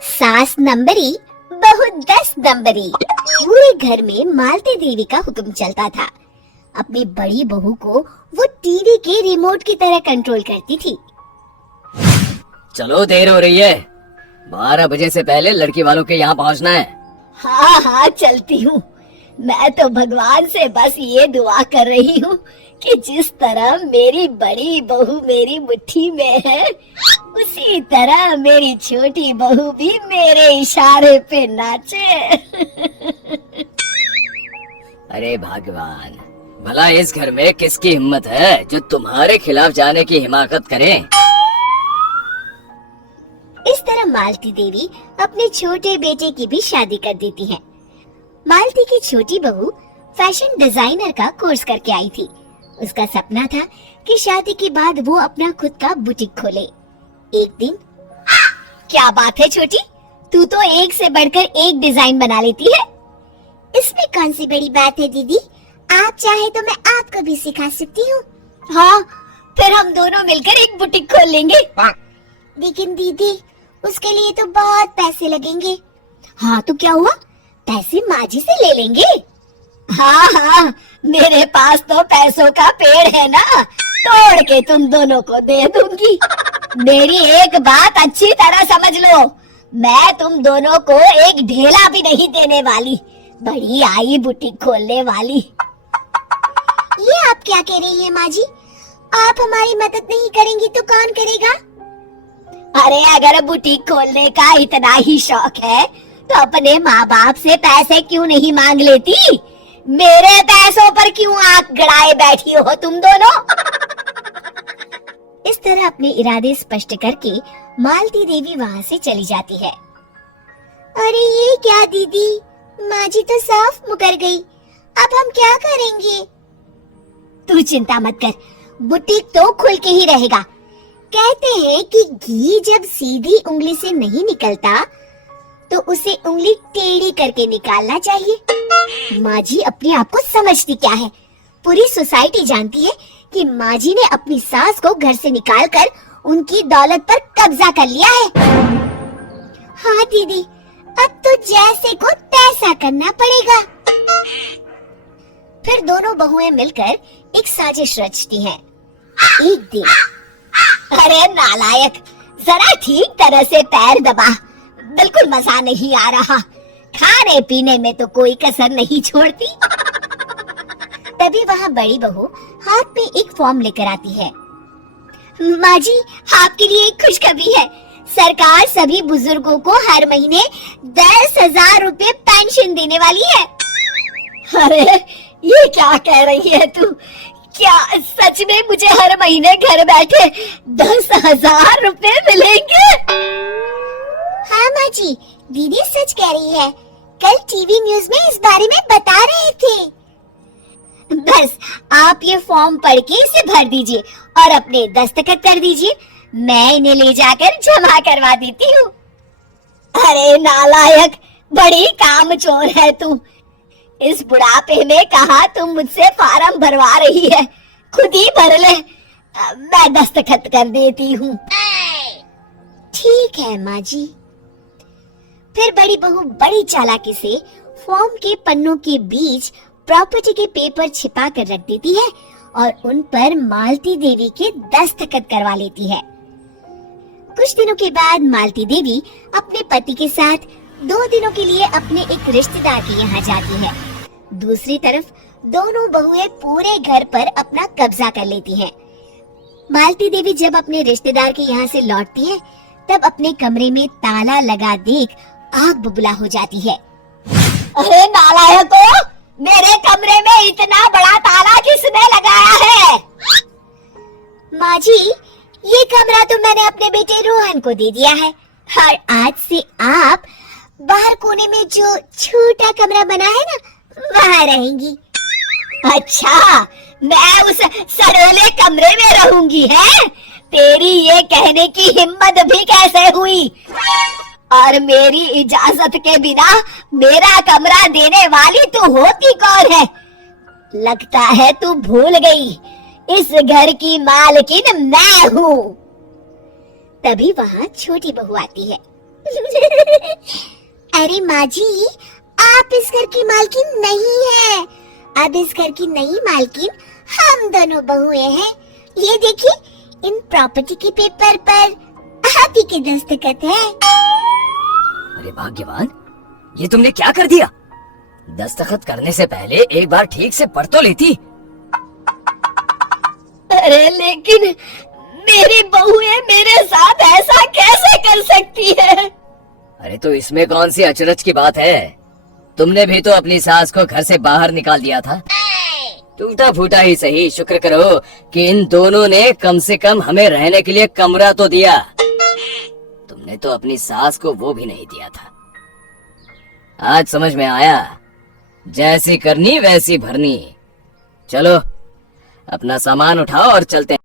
सास नंबरी बहू 10 नंबरी। पूरे घर में मालती देवी का हुक्म चलता था। अपनी बड़ी बहू को वो टीवी के रिमोट की तरह कंट्रोल करती थी। चलो देर हो रही है, 12 बजे से पहले लड़की वालों के यहाँ पहुँचना है। हाँ हाँ चलती हूँ। मैं तो भगवान से बस ये दुआ कर रही हूँ कि जिस तरह मेरी बड़ी बहू मेरी मुट्ठी में है, उसी तरह मेरी छोटी बहू भी मेरे इशारे पे नाचे। अरे भगवान, भला इस घर में किसकी हिम्मत है जो तुम्हारे खिलाफ जाने की हिमाकत करे। इस तरह मालती देवी अपने छोटे बेटे की भी शादी कर देती है। मालती की छोटी बहू फैशन डिजाइनर का कोर्स करके आई थी। उसका सपना था कि शादी के बाद वो अपना खुद का बुटीक खोले। एक दिन, क्या बात है छोटी, तू तो एक से बढ़कर एक डिजाइन बना लेती है। इसमें कौन सी बड़ी बात है दीदी, आप चाहे तो मैं आपको भी सिखा सकती हूँ। हाँ, फिर हम दोनों मिलकर एक बुटीक खोल लेंगे। लेकिन दीदी, उसके लिए तो बहुत पैसे लगेंगे। हाँ तो क्या हुआ, पैसे माँ जी से ले लेंगे। हाँ हाँ, मेरे पास तो पैसों का पेड़ है ना, तोड़ के तुम दोनों को दे दूंगी। मेरी एक बात अच्छी तरह समझ लो, मैं तुम दोनों को एक ढेला भी नहीं देने वाली, बड़ी आई बुटीक खोलने वाली। ये आप क्या कह रही हैं माँ जी, आप हमारी मदद नहीं करेंगी तो कौन करेगा। अरे अगर बुटीक खोलने का इतना ही शौक है तो अपने माँ बाप से पैसे क्यों नहीं मांग लेती, मेरे पैसों पर क्यों आंख गड़ाए बैठी हो तुम दोनों। इस तरह अपने इरादे स्पष्ट करके मालती देवी वहाँ से चली जाती है। अरे ये क्या दीदी, माँ जी तो साफ मुकर गई, अब हम क्या करेंगे। तू चिंता मत कर, बुटीक तो खुल के ही रहेगा। कहते हैं कि घी जब सीधी उंगली से नहीं निकलता तो उसे उंगली टेढ़ी करके निकालना चाहिए। माँ जी अपने आप को समझती क्या है, पूरी सोसाइटी जानती है कि माँ जी ने अपनी सास को घर से निकालकर उनकी दौलत पर कब्जा कर लिया है। हाँ दीदी, अब तो जैसे को तैसा करना पड़ेगा। फिर दोनों बहुएं मिलकर एक साजिश रचती हैं। एक दिन, अरे नालायक, जरा ठीक तरह से पैर दबा, बिल्कुल मजा नहीं आ रहा, खाने पीने में तो कोई कसर नहीं छोड़ती। तभी वहाँ बड़ी बहू हाथ में एक फॉर्म लेकर आती है। माँ जी, आपके लिए एक खुशखबरी है, सरकार सभी बुजुर्गों को हर महीने 10,000 रुपए पेंशन देने वाली है। अरे ये क्या कह रही है तू, क्या सच में मुझे हर महीने घर बैठे 10,000 रुपए मिलेंगे। हाँ माँ जी, दीदी सच कह रही है, कल टीवी न्यूज़ में इस बारे में बता रहे थे। बस आप ये फॉर्म पढ़ के इसे भर दीजिए और अपने दस्तखत कर दीजिए, मैं इन्हें ले जाकर जमा करवा देती हूँ। अरे नालायक, बड़ी कामचोर है तू, इस बुढ़ापे में कहा तुम मुझसे फार्म भरवा रही है, खुद ही भर ले, मैं दस्तखत कर देती हूँ। ठीक है माँ जी। फिर बड़ी बहू बड़ी चालाकी से फॉर्म के पन्नों के बीच प्रॉपर्टी के पेपर छिपा कर रख देती है और उन पर मालती देवी के दस्तखत करवा लेती है। कुछ दिनों के बाद मालती देवी अपने पति के साथ 2 दिनों के लिए अपने एक रिश्तेदार के यहाँ जाती है। दूसरी तरफ दोनों बहुएं पूरे घर पर अपना कब्जा कर लेती हैं। मालती देवी जब अपने रिश्तेदार के यहाँ से लौटती है तब अपने कमरे में ताला लगा देख आग बबूला हो जाती है। अरे नालायको, मेरे कमरे में इतना बड़ा ताला किसने लगाया है। माँ जी, ये कमरा तो मैंने अपने बेटे रोहन को दे दिया है और आज से आप बाहर कोने में जो छोटा कमरा बना है ना, वहाँ रहेंगी। अच्छा, मैं उस सड़ोले कमरे में रहूंगी है? तेरी ये कहने की हिम्मत भी कैसे हुई? और मेरी इजाजत के बिना मेरा कमरा देने वाली तू होती कौन है? लगता है तू भूल गई, इस घर की मालकिन मैं हूँ। तभी वहाँ छोटी बहू आती है। अरे माँ जी, आप इस घर की मालकिन नहीं है। अब इस घर की नई मालकिन हम दोनों बहुएं हैं। ये देखिए, इन प्रॉपर्टी के पेपर पर आप ही के दस्तखत है। अरे भाग्यवान, ये तुमने क्या कर दिया? दस्तखत करने से पहले एक बार ठीक से पढ़ तो लेती। अरे लेकिन मेरी बहुएं मेरे साथ ऐसा कैसे कर सकती है? अरे तो इसमें कौन सी अचरज की बात है? तुमने भी तो अपनी सास को घर से बाहर निकाल दिया था। टूटा फूटा ही सही, शुक्र करो कि इन दोनों ने कम से कम हमें रहने के लिए कमरा तो दिया। तुमने तो अपनी सास को वो भी नहीं दिया था। आज समझ में आया, जैसी करनी वैसी भरनी। चलो अपना सामान उठाओ और चलते हैं।